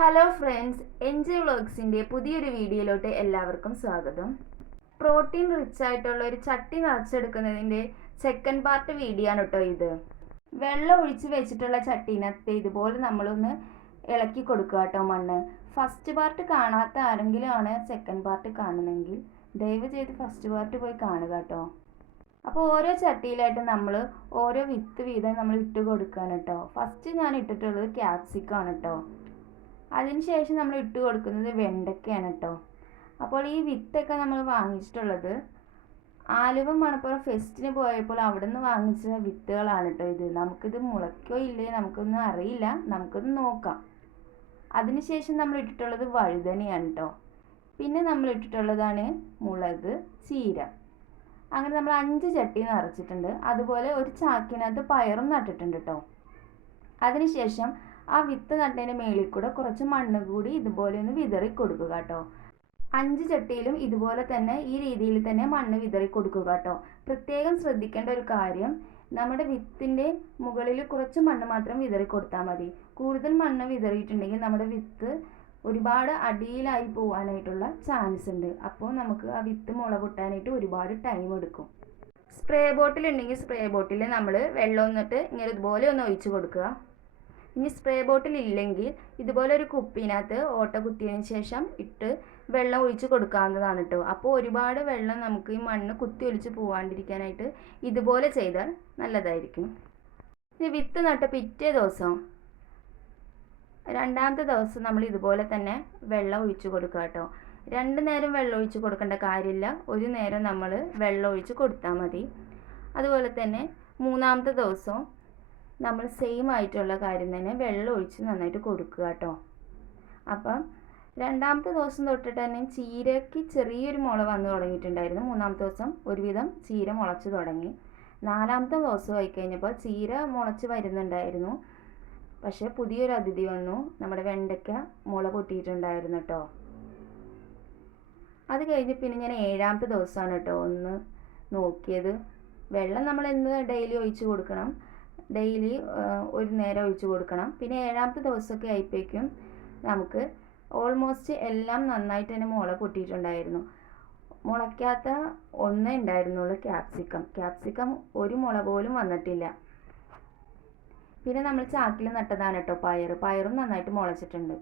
Hello friends, enjoy വ്ളോഗ്സിൻ്റെ പുതിയൊരു വീഡിയോയിലോട്ട് എല്ലാവർക്കും സ്വാഗതം. പ്രോട്ടീൻ റിച്ച് ആയിട്ടുള്ള ഒരു ചട്ടി നിറച്ചെടുക്കുന്നതിൻ്റെ സെക്കൻഡ് പാർട്ട് വീഡിയോ ആണ് കേട്ടോ ഇത്. വെള്ളം ഒഴിച്ച് വെച്ചിട്ടുള്ള ചട്ടീനകത്ത് ഇതുപോലെ നമ്മളൊന്ന് ഇളക്കി കൊടുക്കുക കേട്ടോ മണ്ണ്. ഫസ്റ്റ് പാർട്ട് കാണാത്ത ആരെങ്കിലും ആണ് സെക്കൻഡ് പാർട്ട് കാണുന്നെങ്കിൽ ദയവ് ചെയ്ത് ഫസ്റ്റ് പാർട്ട് പോയി കാണുക കേട്ടോ. അപ്പോൾ ഓരോ ചട്ടിയിലായിട്ട് നമ്മൾ ഓരോ വിത്ത് വീതം നമ്മൾ ഇട്ട് കൊടുക്കുകയാണ് കേട്ടോ. ഫസ്റ്റ് ഞാൻ ഇട്ടിട്ടുള്ളത് ക്യാപ്സിക്കം ആണ് കേട്ടോ. അതിനുശേഷം നമ്മൾ ഇട്ട് കൊടുക്കുന്നത് വെണ്ടയ്ക്കയാണ് കേട്ടോ. അപ്പോൾ ഈ വിത്തൊക്കെ നമ്മൾ വാങ്ങിച്ചിട്ടുള്ളത് ആലുവ മണപ്പുറം ഫെസ്റ്റിന് പോയപ്പോൾ അവിടെ നിന്ന് വാങ്ങിച്ച വിത്തുകളാണ് കേട്ടോ ഇത്. നമുക്കിത് മുളയ്ക്കോ ഇല്ലേ നമുക്കൊന്നും അറിയില്ല, നമുക്കത് നോക്കാം. അതിനുശേഷം നമ്മൾ ഇട്ടിട്ടുള്ളത് വഴുതനയാണ് കേട്ടോ. പിന്നെ നമ്മൾ ഇട്ടിട്ടുള്ളതാണ് മുളക്, ചീര. അങ്ങനെ നമ്മൾ 5 ചട്ടി നിറച്ചിട്ടുണ്ട്. അതുപോലെ ഒരു ചാക്കിനകത്ത് പയറും നട്ടിട്ടുണ്ട് കേട്ടോ. അതിനുശേഷം ആ വിത്ത് നട്ടതിന് മേളിൽ കൂടെ കുറച്ച് മണ്ണ് കൂടി ഇതുപോലെ ഒന്ന് വിതറി കൊടുക്കുക കേട്ടോ. 5 ചട്ടിയിലും ഇതുപോലെ തന്നെ ഈ രീതിയിൽ തന്നെ മണ്ണ് വിതറി കൊടുക്കുക കേട്ടോ. പ്രത്യേകം ശ്രദ്ധിക്കേണ്ട ഒരു കാര്യം, നമ്മുടെ വിത്തിൻ്റെ മുകളിൽ കുറച്ച് മണ്ണ് മാത്രം വിതറി കൊടുത്താൽ മതി. കൂടുതൽ മണ്ണ് വിതറിയിട്ടുണ്ടെങ്കിൽ നമ്മുടെ വിത്ത് ഒരുപാട് അടിയിലായി പോകാനായിട്ടുള്ള ചാൻസ് ഉണ്ട്. അപ്പോൾ നമുക്ക് ആ വിത്ത് മുള പൊട്ടാനായിട്ട് ഒരുപാട് ടൈം എടുക്കും. സ്പ്രേ ബോട്ടിൽ ഉണ്ടെങ്കിൽ സ്പ്രേ ബോട്ടിൽ നമ്മൾ വെള്ളം എന്നിട്ട് ഇങ്ങനെ ഇതുപോലെ ഒന്ന് ഒഴിച്ച് കൊടുക്കുക. ഇനി സ്പ്രേ ബോട്ടിൽ ഇല്ലെങ്കിൽ ഇതുപോലെ ഒരു കുപ്പിനകത്ത് ഓട്ട കുത്തിയതിന് ശേഷം ഇട്ട് വെള്ളം ഒഴിച്ച് കൊടുക്കാവുന്നതാണ് കേട്ടോ. അപ്പോൾ ഒരുപാട് വെള്ളം നമുക്ക് ഈ മണ്ണ് കുത്തി ഒലിച്ച് പോകാണ്ടിരിക്കാനായിട്ട് ഇതുപോലെ ചെയ്താൽ നല്ലതായിരിക്കും. ഇനി വിത്ത് നട്ട പിറ്റേ ദിവസം രണ്ടാമത്തെ ദിവസം നമ്മൾ ഇതുപോലെ തന്നെ വെള്ളം ഒഴിച്ച് കൊടുക്കുക കേട്ടോ. 2 നേരം വെള്ളം ഒഴിച്ച് കൊടുക്കേണ്ട കാര്യമില്ല, ഒരു നേരം നമ്മൾ വെള്ളം ഒഴിച്ച് കൊടുത്താൽ മതി. അതുപോലെ തന്നെ മൂന്നാമത്തെ ദിവസം നമ്മൾ സെയിം ആയിട്ടുള്ള കാര്യം തന്നെ വെള്ളം ഒഴിച്ച് നന്നായിട്ട് കൊടുക്കുക കേട്ടോ. അപ്പം രണ്ടാമത്തെ ദിവസം തൊട്ടിട്ട് തന്നെ ചീരയ്ക്ക് ചെറിയൊരു മുള വന്ന് തുടങ്ങിയിട്ടുണ്ടായിരുന്നു. മൂന്നാമത്തെ ദിവസം ഒരുവിധം ചീര മുളച്ച് തുടങ്ങി. 4ാമത്തെ ദിവസം ആയി കഴിഞ്ഞപ്പോൾ ചീര മുളച്ച് വരുന്നുണ്ടായിരുന്നു. പക്ഷേ പുതിയൊരു അതിഥി വന്നു, നമ്മുടെ വെണ്ടയ്ക്ക മുള പൊട്ടിയിട്ടുണ്ടായിരുന്നു കേട്ടോ. അത് കഴിഞ്ഞ് പിന്നെ ഞാൻ 7ാമത്തെ ദിവസമാണ് കേട്ടോ ഒന്ന് നോക്കിയത്. വെള്ളം നമ്മൾ എന്ന് ഡെയിലി ഒഴിച്ച് കൊടുക്കണം, ഡെയിലി ഒരു നേരം ഒഴിച്ച് കൊടുക്കണം. പിന്നെ 7ാമത്തെ ദിവസമൊക്കെ ആയിപ്പോഴേക്കും നമുക്ക് ഓൾമോസ്റ്റ് എല്ലാം നന്നായിട്ട് തന്നെ മുള പൊട്ടിയിട്ടുണ്ടായിരുന്നു. മുളയ്ക്കാത്ത ഒന്നേ ഉണ്ടായിരുന്നുള്ളൂ ക്യാപ്സിക്കം ഒരു മുള പോലും വന്നിട്ടില്ല. പിന്നെ നമ്മൾ ചാക്കിൽ നട്ടതാണ് കേട്ടോ പയറും നന്നായിട്ട് മുളച്ചിട്ടുണ്ട്.